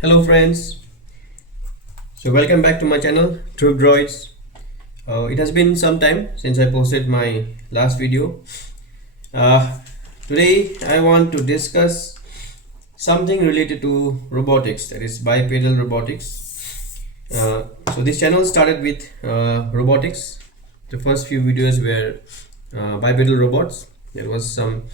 Hello friends, so welcome back to my channel True Droids. It has been some time since I posted my last video. uh, Today I want to discuss something related to robotics, that is bipedal robotics. So this channel started with robotics. The first few videos were bipedal robots. There was some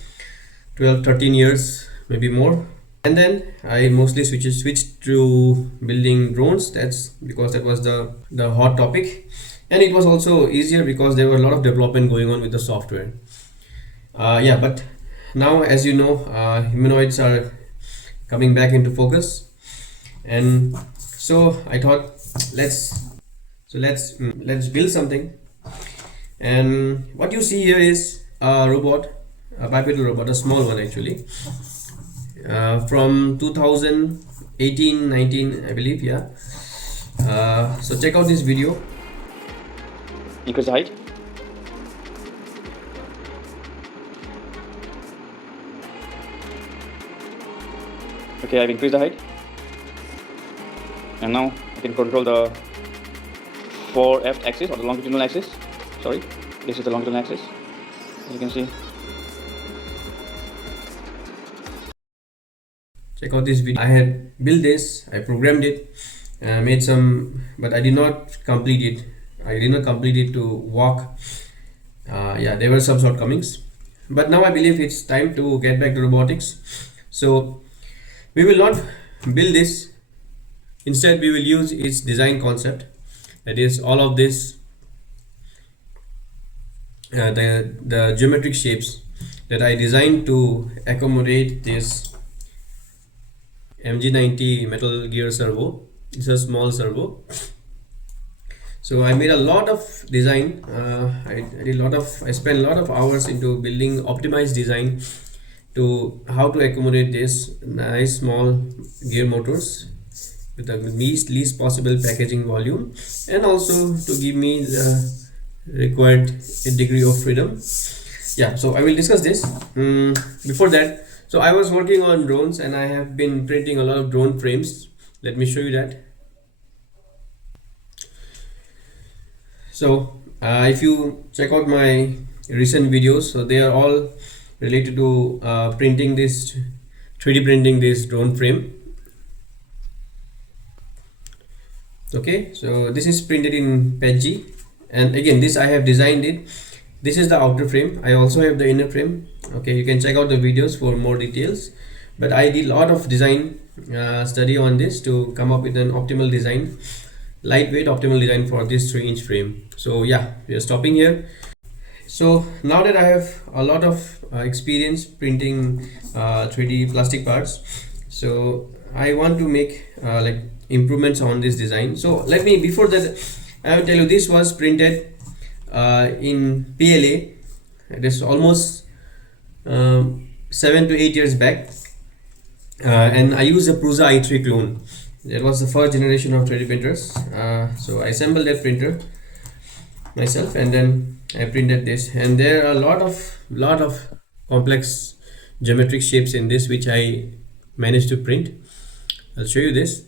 12-13 years, maybe more. And then I mostly switched to building drones. That's because that was the hot topic, and it was also easier because there were a lot of development going on with the software. Yeah, but now, as you know, humanoids are coming back into focus, and so I thought let's build something. And what you see here is a robot, a bipedal robot, a small one actually, from 2018-19, I believe. Yeah. So check out this video. Increase the height. Okay, I've increased the height, and now I can control the 4F axis or the longitudinal axis. Sorry, this is the longitudinal axis. You can see. Check out this video. I had built this, I programmed it, made some, but I did not complete it. I did not complete it to walk. Yeah, there were some shortcomings, but now I believe it's time to get back to robotics. So we will not build this. Instead, we will use its design concept. That is all of this, the geometric shapes that I designed to accommodate this MG90 metal gear servo. It's a small servo. So I made a lot of design. I spent a lot of hours into building optimized design to how to accommodate this nice small gear motors with the least possible packaging volume, and also to give me the required degree of freedom. Yeah, so I will discuss this. Before that, so I was working on drones and I have been printing a lot of drone frames. Let me show you that. So if you check out my recent videos, so they are all related to printing this 3D printing this drone frame. Okay, so this is printed in PETG, and again this I have designed it. This is the outer frame. I also have the inner frame. Okay, you can check out the videos for more details, but I did a lot of design study on this to come up with an optimal design, lightweight optimal design for this 3-inch frame. So yeah, we are stopping here. So now that I have a lot of experience printing 3D plastic parts, so I want to make like improvements on this design. So let me, before that, I will tell you this was printed in PLA. It is almost 7 to 8 years back, and I used a Prusa i3 clone. That was the first generation of 3D printers. So I assembled that printer myself, and then I printed this. And there are a lot of complex geometric shapes in this, which I managed to print. I'll show you this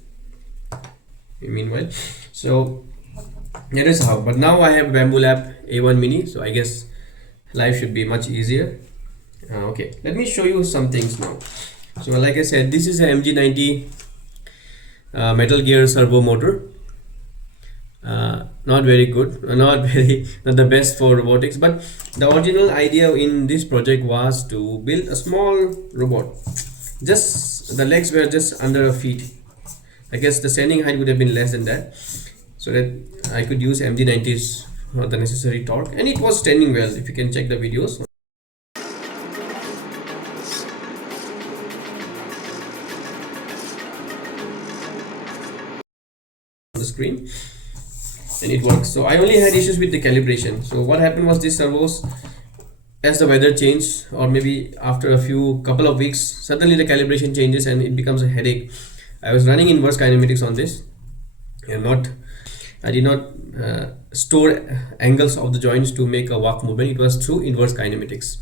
meanwhile. So that is how. But now I have Bamboo Lab A1 Mini, so I guess life should be much easier. Okay, let me show you some things now. So like I said, this is a MG90 metal gear servo motor. Not very good, not the best for robotics, but the original idea in this project was to build a small robot. Just the legs were just under a feet. I guess the standing height would have been less than that, so that I could use MG90s for the necessary torque, and it was standing well. If you can check the videos on the screen, and it works. So I only had issues with the calibration. So what happened was these servos, as the weather changed, or maybe after a couple of weeks, suddenly the calibration changes and it becomes a headache. I was running inverse kinematics on this, and I did not store angles of the joints to make a walk movement. It was through inverse kinematics.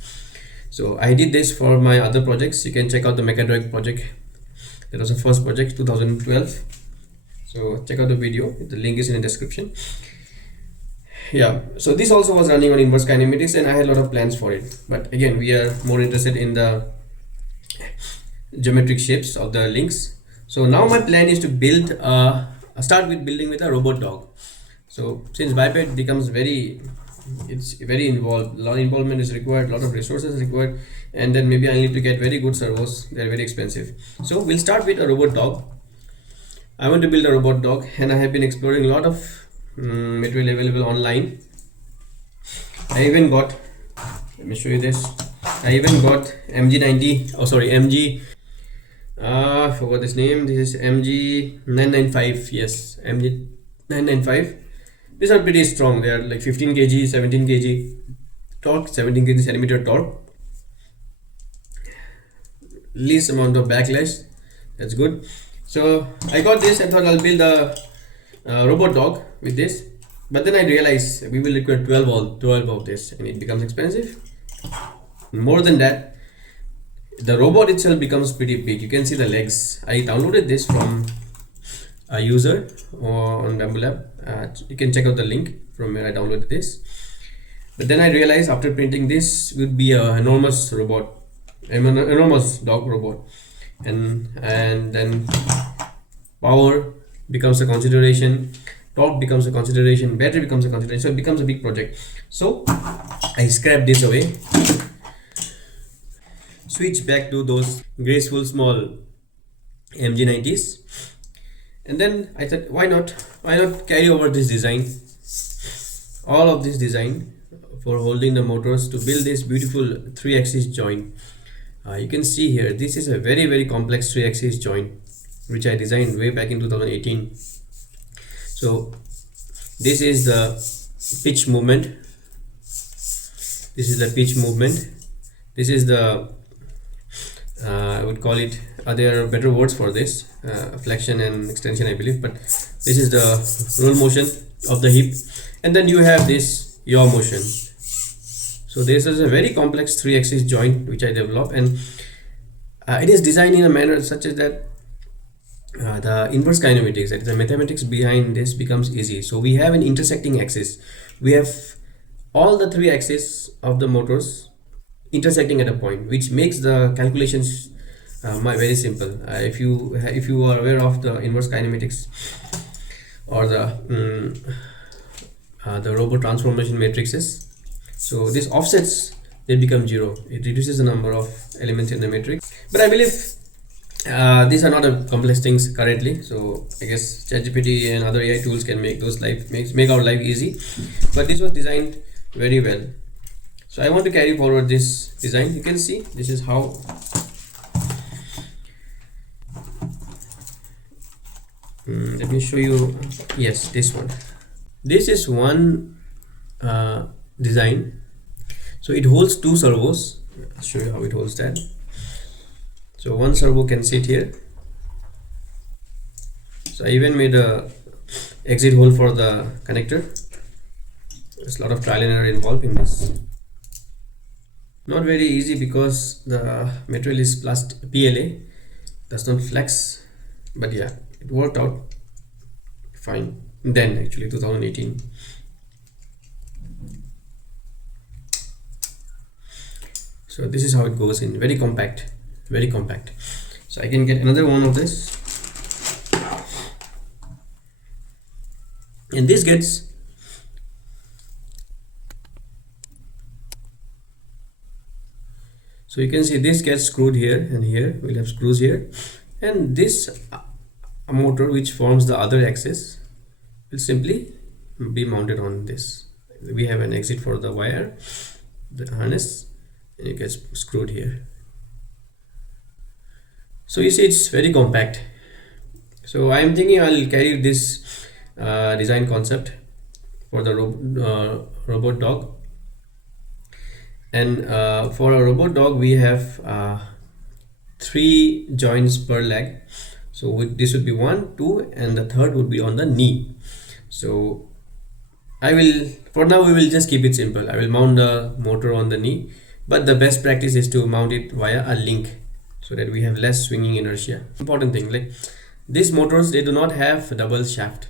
So I did this for my other projects. You can check out the Mechadroid project That was the first project, 2012. So check out the video, the link is in the description. Yeah, so this also was running on inverse kinematics, and I had a lot of plans for it, but again we are more interested in the geometric shapes of the links. So now my plan is to build start with building with a robot dog. So since biped becomes it's very involved, a lot of involvement is required, a lot of resources required, and then maybe I need to get very good servos. They're very expensive. So we'll start with a robot dog. I want to build a robot dog, and I have been exploring a lot of material available online. I even got, let me show you this. I even got MG, I forgot this name. This is MG995. Yes, MG995. These are pretty strong. They are like 15 kg, 17 kg torque, 17 kg centimeter torque. Least amount of backlash. That's good. So I got this and thought I'll build a robot dog with this. But then I realized we will require 12 of this, and it becomes expensive. More than that, the robot itself becomes pretty big. You can see the legs. I downloaded this from a user on Bamboo Lab. You can check out the link from where I downloaded this. But then I realized after printing this would be an enormous robot, enormous dog robot, and then power becomes a consideration, torque becomes a consideration, battery becomes a consideration. So it becomes a big project. So I scrapped this away, switch back to those graceful small MG90s, and then I thought, why not carry over this design, all of this design for holding the motors, to build this beautiful 3-axis joint. You can see here, this is a very complex 3-axis joint which I designed way back in 2018. So this is the pitch movement, this is the I would call it, there are better words for this, flexion and extension I believe, but this is the roll motion of the hip, and then you have this yaw motion. So this is a very complex 3-axis joint which I developed, and it is designed in a manner such as that the inverse kinematics, that is the mathematics behind this, becomes easy. So we have an intersecting axis, we have all the 3 axes of the motors intersecting at a point, which makes the calculations very simple. If you are aware of the inverse kinematics or the robot transformation matrices, so this offsets, they become 0. It reduces the number of elements in the matrix. But I believe these are not a complex things currently, so I guess ChatGPT and other AI tools can make our life easy. But this was designed very well. So I want to carry forward this design. You can see this is how let me show you. Yes, this one. This is one design. So it holds 2 servos. I'll show you how it holds that. So one servo can sit here. So I even made a exit hole for the connector. There's a lot of trial and error involved in this. Not very easy because the material is PLA, does not flex, but yeah, it worked out fine then, actually 2018. So this is how it goes in, very compact. So I can get another one of this, and this gets so you can see this gets screwed here, and here we'll have screws here, and this motor which forms the other axis will simply be mounted on this. We have an exit for the wire, the harness, and it gets screwed here. So you see it's very compact. So I am thinking I'll carry this design concept for the robot dog. And for a robot dog we have 3 joints per leg. So this would be 1, 2, and the third would be on the knee. So for now we will just keep it simple. I will mount the motor on the knee, but the best practice is to mount it via a link so that we have less swinging inertia. Important thing, like these motors, they do not have double shaft.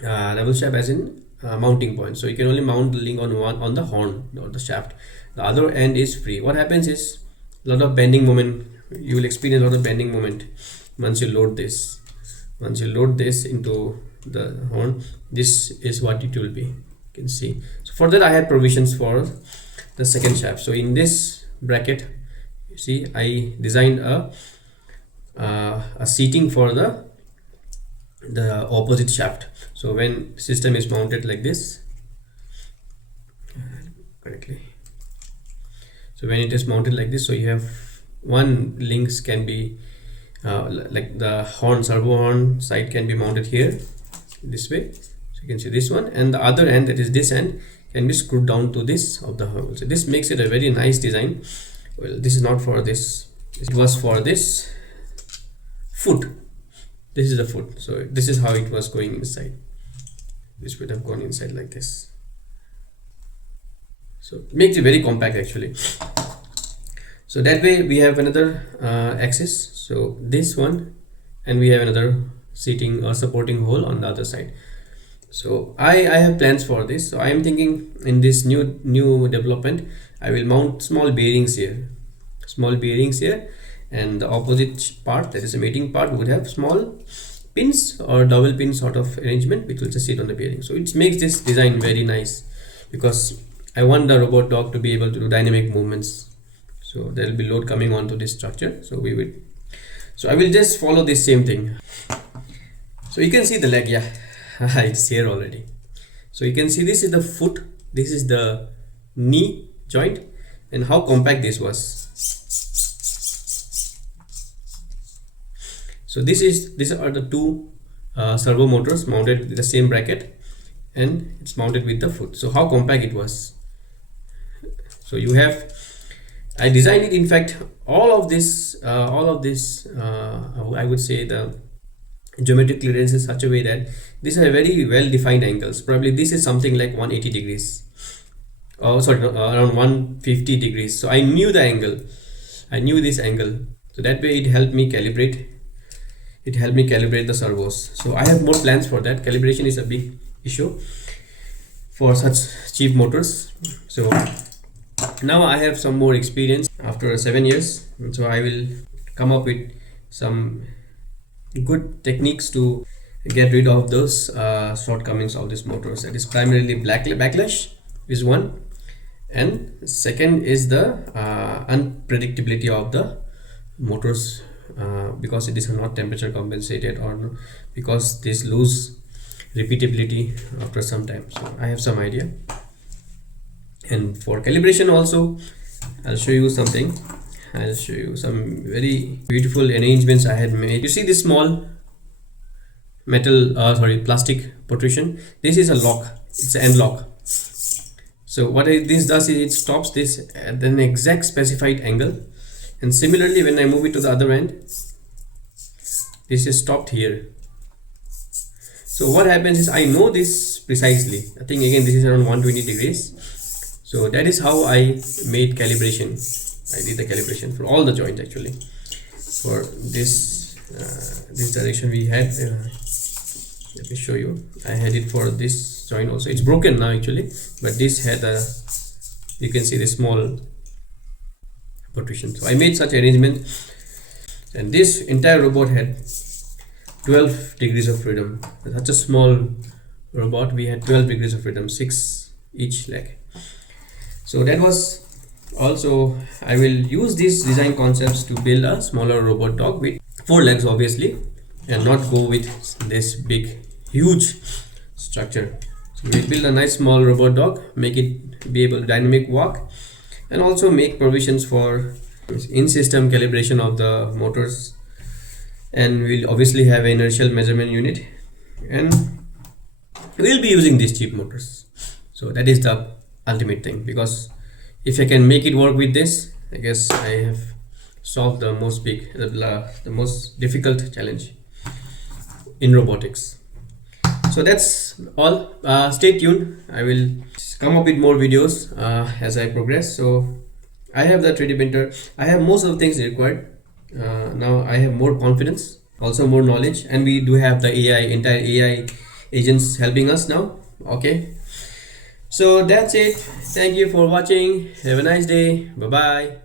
Double shaft as in mounting point, so you can only mount the link on one, on the horn or the shaft. The other end is free. What happens is a lot of bending moment. You will experience a lot of bending moment once you load this. Once you load this into the horn, this is what it will be. You can see. So for that I have provisions for the second shaft. So in this bracket, you see, I designed a seating for the opposite shaft. So when system is mounted like this correctly, so when it is mounted like this, so you have one links can be like the horn, servo horn side can be mounted here this way. So you can see this one, and the other end, that is this end, can be screwed down to this of the horn. So this makes it a very nice design. Well, this is not for this, it was for this foot. This is the foot. So this is how it was going inside. This would have gone inside like this. So it makes it very compact actually. So that way we have another axis, so this one, and we have another seating or supporting hole on the other side. So I have plans for this. So I am thinking in this new development, I will mount small bearings here, and the opposite part, that is the mating part, would have small pins or double pin sort of arrangement which will just sit on the bearing. So it makes this design very nice, because I want the robot dog to be able to do dynamic movements. So there will be load coming onto this structure. So I will just follow this same thing. So you can see the leg, yeah, it's here already. So you can see this is the foot, this is the knee joint, and how compact this was. So these are the two servo motors mounted with the same bracket, and it's mounted with the foot. So how compact it was. So you have, I designed it, in fact all of this I would say the geometric clearance is such a way that these are very well defined angles. Probably this is something like 180 degrees, oh sorry, no, around 150 degrees. So I knew the angle, I knew this angle, so that way it helped me calibrate the servos. So I have more plans for that. Calibration is a big issue for such cheap motors. So now I have some more experience after 7 years, so I will come up with some good techniques to get rid of those shortcomings of these motors. That is primarily backlash is one, and second is the unpredictability of the motors, because it is not temperature compensated, or because this lose repeatability after some time. So I have some idea. And for calibration also, I'll show you something. I'll show you some very beautiful arrangements I had made. You see this small metal plastic protrusion, this is a lock, it's an end lock. So what this does is it stops this at an exact specified angle, and similarly when I move it to the other end, this is stopped here. So what happens is I know this precisely. I think again this is around 120 degrees. So that is how I made calibration. I did the calibration for all the joints actually. For this direction we had, let me show you. I had it for this joint also. It's broken now actually, but this had a, you can see the small protrusion. So I made such arrangement, and this entire robot had 12 degrees of freedom. Such a small robot, we had 12 degrees of freedom, 6 each leg. So that was also, I will use these design concepts to build a smaller robot dog with 4 legs obviously, and not go with this big huge structure. So we build a nice small robot dog, make it be able to dynamic walk, and also make provisions for in-system calibration of the motors, and we'll obviously have an inertial measurement unit, and we'll be using these cheap motors. So that is the ultimate thing, because if I can make it work with this, I guess I have solved the most difficult challenge in robotics. So that's all. Stay tuned, I will come up with more videos as I progress. So I have the 3D printer, I have most of the things required. Now I have more confidence, also more knowledge, and we do have the AI, entire AI agents helping us now. Okay, so that's it. Thank you for watching. Have a nice day. Bye bye.